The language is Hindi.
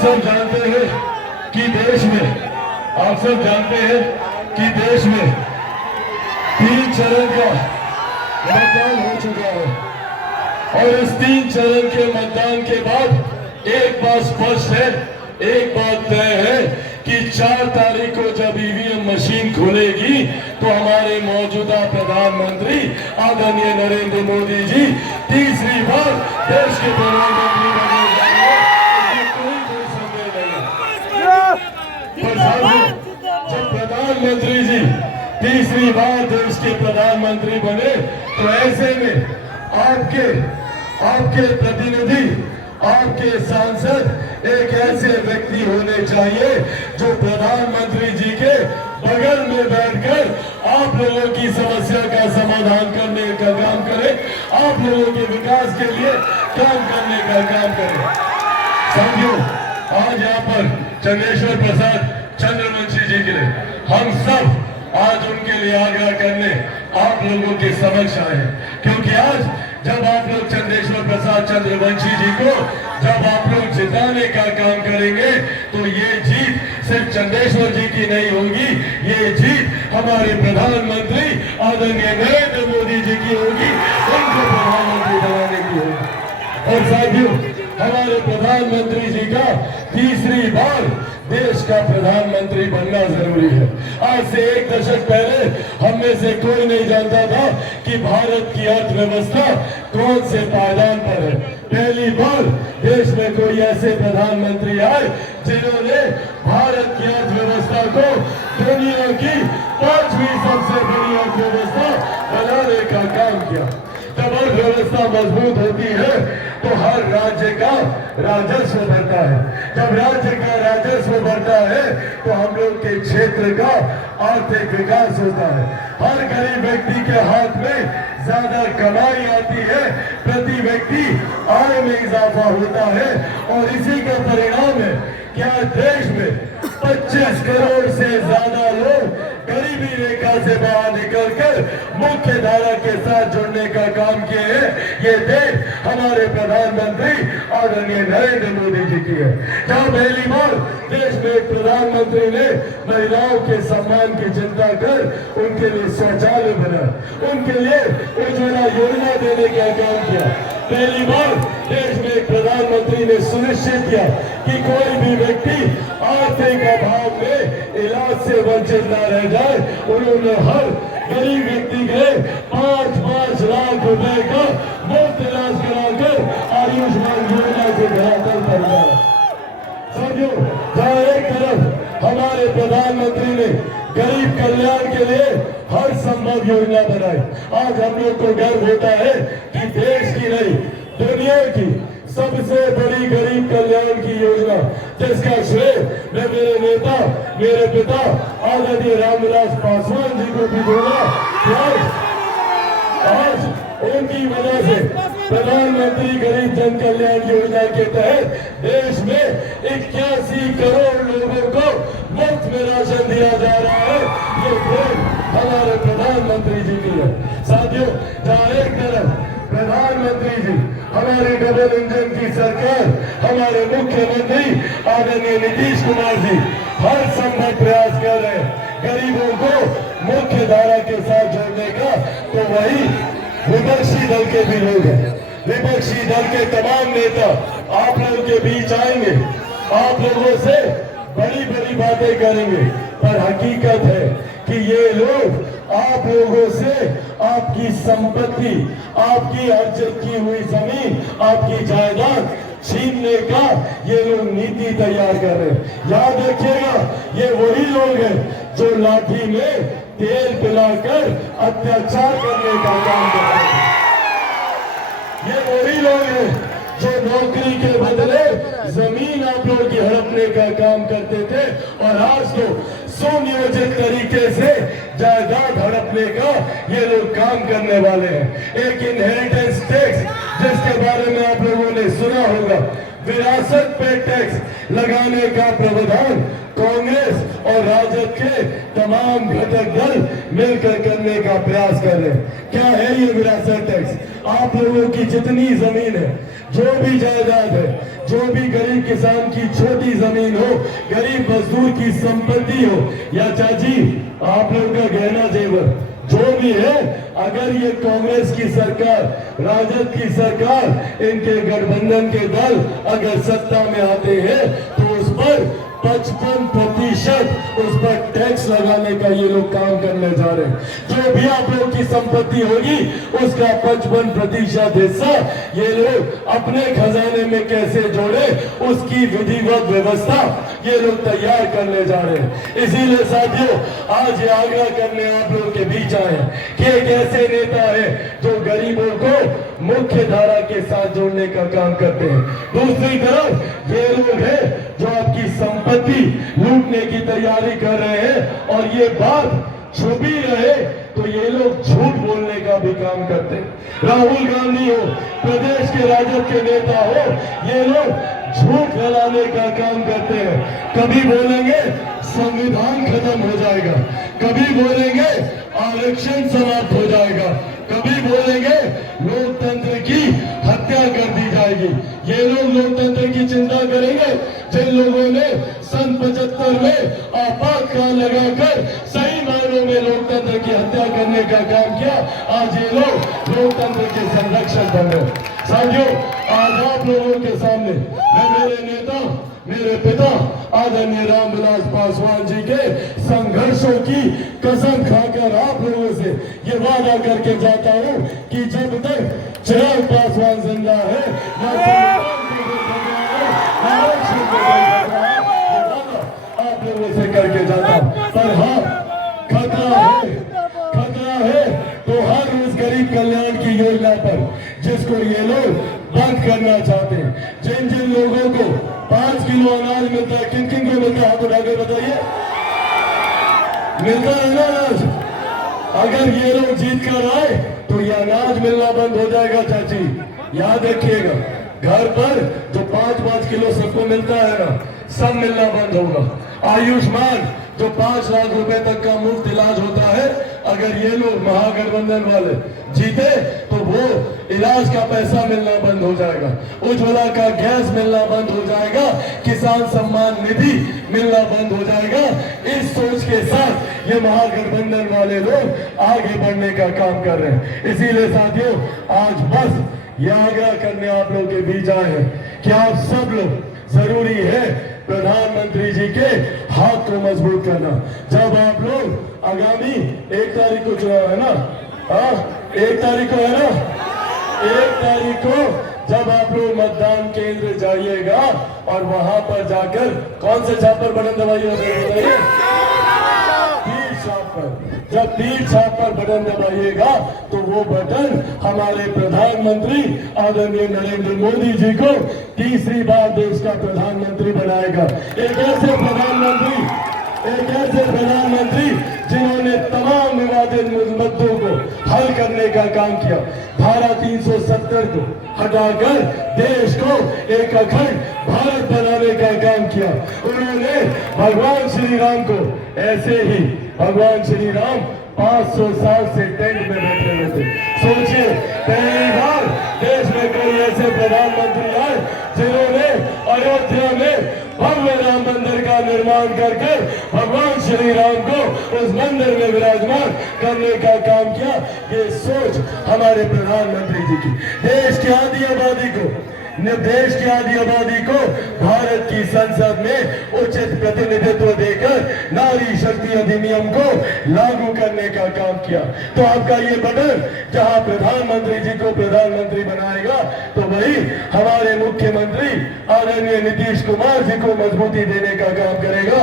सब जानते हैं कि देश में आप सब जानते हैं कि देश में 3 चरण का मतदान हो चुका है और इस 3 चरण के मतदान के बाद एक बात स्पष्ट है, एक बात तय है कि 4 तारीख को जब ईवीएम मशीन खुलेगी तो हमारे मौजूदा प्रधानमंत्री आदरणीय नरेंद्र मोदी जी तीसरी बार देश के प्रधानमंत्री बने जाएंगे। कोई संदेह नहीं। जब प्रधानमंत्री जी तीसरी बार देश के प्रधानमंत्री बने तो ऐसे में आपके प्रतिनिधि, आपके सांसद एक ऐसे व्यक्ति होने चाहिए जो प्रधानमंत्री जी के बगल में बैठकर आप लोगों की समस्या का समाधान करने का काम करे, आप लोगों के विकास के लिए काम करने का काम करे। साथियों, आज यहाँ पर चंद्रेश्वर प्रसाद चंद्रवंशी जी के लिए हम सब आज उनके लिए आग्रह करने आप लोगों के समक्ष आए, क्योंकि आज जब आप लोग चंद्रेश्वर प्रसाद चंद्रवंशी जी को जब आप लोग जिताने का काम करेंगे तो ये जीत सिर्फ चंद्रेश्वर जी की नहीं होगी, ये जीत हमारे प्रधानमंत्री आदरणीय नरेंद्र मोदी जी की होगी, उनको प्रधानमंत्री बनाने की होगी। और साथियों, हमारे प्रधानमंत्री जी का तीसरी बार देश का प्रधानमंत्री बनना जरूरी है। आज से 1 दशक पहले हम में से कोई नहीं जानता था कि भारत की अर्थव्यवस्था कौन से पायदान पर है। पहली बार देश में कोई ऐसे प्रधानमंत्री आए जिन्होंने भारत की अर्थव्यवस्था को दुनिया की 5वीं सबसे बड़ी अर्थव्यवस्था बनाने का काम किया। जब अर्थव्यवस्था मजबूत होती है तो हर राज्य का राजस्व बढ़ता है। जब राज्य का राजस्व बढ़ता है तो हम लोग के क्षेत्र का आर्थिक विकास होता है। हर गरीब व्यक्ति के हाथ में ज्यादा कमाई आती है, प्रति व्यक्ति आय में इजाफा होता है और इसी का परिणाम है क्या देश में 25 करोड़ से ज्यादा लोग गरीबी रेखा से बाहर निकलकर मुख्य धारा के साथ जुड़ने का काम किए हैं। ये देश हमारे प्रधानमंत्री आदरणीय नरेंद्र मोदी जी की है। जहाँ पहली बार देश में एक प्रधानमंत्री ने महिलाओं के सम्मान की चिंता कर उनके लिए शौचालय बना, उनके लिए उज्ज्वला योजना देने का काम किया। पहली बार देश में एक प्रधानमंत्री ने सुनिश्चित किया कि कोई भी व्यक्ति आर्थिक अभाव में इलाज से वंचित न रह जाए। उन्होंने हर गरीब व्यक्ति के 5-5 लाख रुपए का मुफ्त इलाज कराकर आयुष्मान योजना के धरातल पर लाया। साथियों, जहाँ एक तरफ हमारे प्रधानमंत्री ने गरीब कल्याण के लिए हर संभव योजना बनाई, आज हम लोग को गर्व होता है कि देश की नहीं दुनिया की सबसे बड़ी गरीब कल्याण की योजना जिसका श्रेय मैं मेरे नेता, मेरे पिता आदरणीय रामविलास पासवान जी को भी दूंगा। आज उनकी वजह से प्रधानमंत्री गरीब जन कल्याण योजना के तहत देश में 81 करोड़ लोगों को मुफ्त में राशन दिया जा रहा है। ये देश हमारे प्रधानमंत्री जी की है। साथियों, जहाँ एक तरफ प्रधानमंत्री जी हमारे डबल इंजन की सरकार, हमारे मुख्यमंत्री आदरणीय नीतीश कुमार जी हर संभव प्रयास कर रहे हैं गरीबों को मुख्य धारा के साथ जोड़ने का, तो वही विपक्षी दल के भी लोग हैं। विपक्षी दल के तमाम नेता आप लोगों के बीच आएंगे, आप लोगों से बड़ी बड़ी बातें करेंगे, पर हकीकत है कि ये लोग आप लोगों से आपकी संपत्ति, आपकी अर्जित की हुई जमीन, आपकी जायदाद छीनने का ये लोग नीति तैयार कर रहे हैं। याद रखिएगा, ये वही लोग हैं जो लाठी में तेल पिलाकर अत्याचार करने का काम कर रहे हैं। ये वही लोग हैं जो नौकरी के बदले जमीन आप लोगों की हड़पने का काम करते थे और आज तो सुनियोजित तरीके से जायदाद हड़पने का ये लोग काम करने वाले हैं। एक इनहेरिटेंस टैक्स जिसके बारे में आप लोगों ने सुना होगा, विरासत पे टैक्स लगाने का प्रावधान कांग्रेस और राजद राजद के तमाम घटक दल मिलकर करने का प्रयास कर रहे हैं। क्या है ये विरासत टैक्स? आप लोगों की जितनी जमीन है, जो भी जायदाद है, जो भी गरीब किसान की छोटी जमीन हो, गरीब मजदूर की संपत्ति हो, या चाची आप लोगों का गहना जेवर जो भी है, अगर ये कांग्रेस की सरकार, राजद की सरकार, इनके गठबंधन के दल अगर सत्ता में आते हैं तो उस पर 55% उस पर टैक्स लगाने का ये लोग काम करने जा रहे हैं। जो भी आप लोग की संपत्ति होगी उसका 55% हिस्सा ये लोग अपने खजाने में कैसे जोड़े, उसकी विधिवत व्यवस्था ये लोग तैयार करने जा रहे हैं। इसीलिए साथियों, आज ये आग्रह करने आप लोगों के बीच आए कि एक ऐसे नेता है जो गरीबों को मुख्य धारा के साथ जोड़ने का काम करते हैं। दूसरी तरफ ये लोग हैं जो आपकी संपत्ति लूटने की तैयारी कर रहे हैं, और ये बात छुपी रहे तो ये लोग झूठ बोलने का भी काम करते हैं। राहुल गांधी हो, प्रदेश के राजद के नेता हो, ये लोग झूठ फैलाने का काम करते हैं। कभी बोलेंगे संविधान खत्म हो जाएगा, कभी बोलेंगे आरक्षण समाप्त हो जाएगा, कभी बोलेंगे लोकतंत्र की हत्या कर दी जाएगी। ये लोग लोकतंत्र की चिंता करेंगे जिन लोगों ने सन 75 में आपातकाल लगाकर सही मायनों में लोकतंत्र की हत्या करने का काम किया। आज ये लोग लोकतंत्र के संरक्षक बन रहे। साथियों, आज आप लोगों के सामने मैं मेरे नेता, मेरे पिता आदरणीय रामविलास पासवान जी के संघर्षों की कसम खाकर आप लोगों से ये वादा करके जाता हूं कि जब तक चिराग पासवान जिंदा है, आप लोगों से करके जाता हूं। पर हाँ, खतरा है तो हर उस गरीब कल्याण की योजना पर जिसको ये लोग बंद करना चाहते हैं। जिन जिन लोगों को 5 किलो अनाज मिलता है, किन किन को मिलता है हाथ उठाकर बताइए? मिलता है ना अनाज? अगर ये लोग जीत कर आए तो ये अनाज मिलना बंद हो जाएगा। चाची याद रखिएगा, घर पर जो 5-5 किलो सबको मिलता है ना, सब मिलना बंद होगा। आयुष्मान जो 5 लाख रुपए तक का मुफ्त इलाज होता है, अगर ये लोग महागठबंधन वाले जीते तो वो इलाज का पैसा मिलना बंद हो जाएगा, उज्ज्वला का गैस मिलना बंद हो जाएगा, किसान सम्मान निधि मिलना बंद हो जाएगा। इस सोच के साथ ये महागठबंधन वाले लोग आगे बढ़ने का काम कर रहे हैं। इसीलिए साथियों, आज बस ये आग्रह करने आप लोगों के बीच आए हैं कि आप सब लोग, जरूरी है प्रधानमंत्री जी के हाथ को मजबूत करना। जब आप लोग आगामी 1 तारीख को चुनाव है ना, 1 तारीख को है ना, 1 तारीख को जब आप लोग मतदान केंद्र जाइएगा और वहां पर जाकर कौन से छाप पर बटन दबाइएगा? तीर छाप पर। जब तीर छाप पर बटन दबाइएगा तो वो बटन हमारे प्रधानमंत्री आदरणीय नरेंद्र मोदी जी को तीसरी बार देश का प्रधानमंत्री बनाएगा। एक ऐसे प्रधानमंत्री जिन्होंने तमाम विवादित मुद्दों को हल करने का काम किया, धारा 370 को हटाकर देश को एक अखंड भारत बनाने का काम किया। उन्होंने भगवान श्री राम को, ऐसे ही भगवान श्री राम 500 साल से टेंट में बैठे हुए थे। सोचिए, पहली बार देश में कोई ऐसे प्रधानमंत्री आए जिन्होंने अयोध्या में भव्य राम मंदिर का निर्माण करके भगवान श्री राम को उस मंदिर में विराजमान करने का काम किया। ये सोच हमारे प्रधानमंत्री जी की। देश की आधी आबादी को भारत की संसद में उचित प्रतिनिधित्व देकर नारी शक्ति अधिनियम को लागू करने का काम किया। तो आपका ये बटन जहां प्रधानमंत्री जी को प्रधानमंत्री बनाएगा, तो वही हमारे मुख्यमंत्री आदरणीय नीतीश कुमार जी को मजबूती देने का काम करेगा।